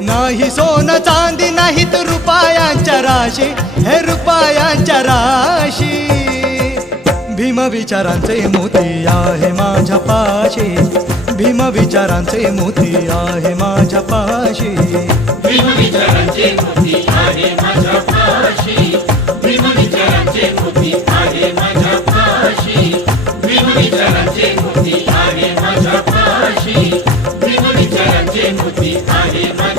नाही सोन चांदी नाहीत रुपयांच्या राशी, हे रुपयांच्या राशी. भीम विचारांचे मोती आहे माझ्या पाशी, भीम विचारांचे मोती आहे माझ्या पाशी. भीम विचारांचे मोती आहे माझ्या पाशी, भीम विचारांचे मोती आहे माझ्या पाशी, भीम विचारांचे मोती आहे माझ्या पाशी, भीम विचारांचे मोती आहे माझ्या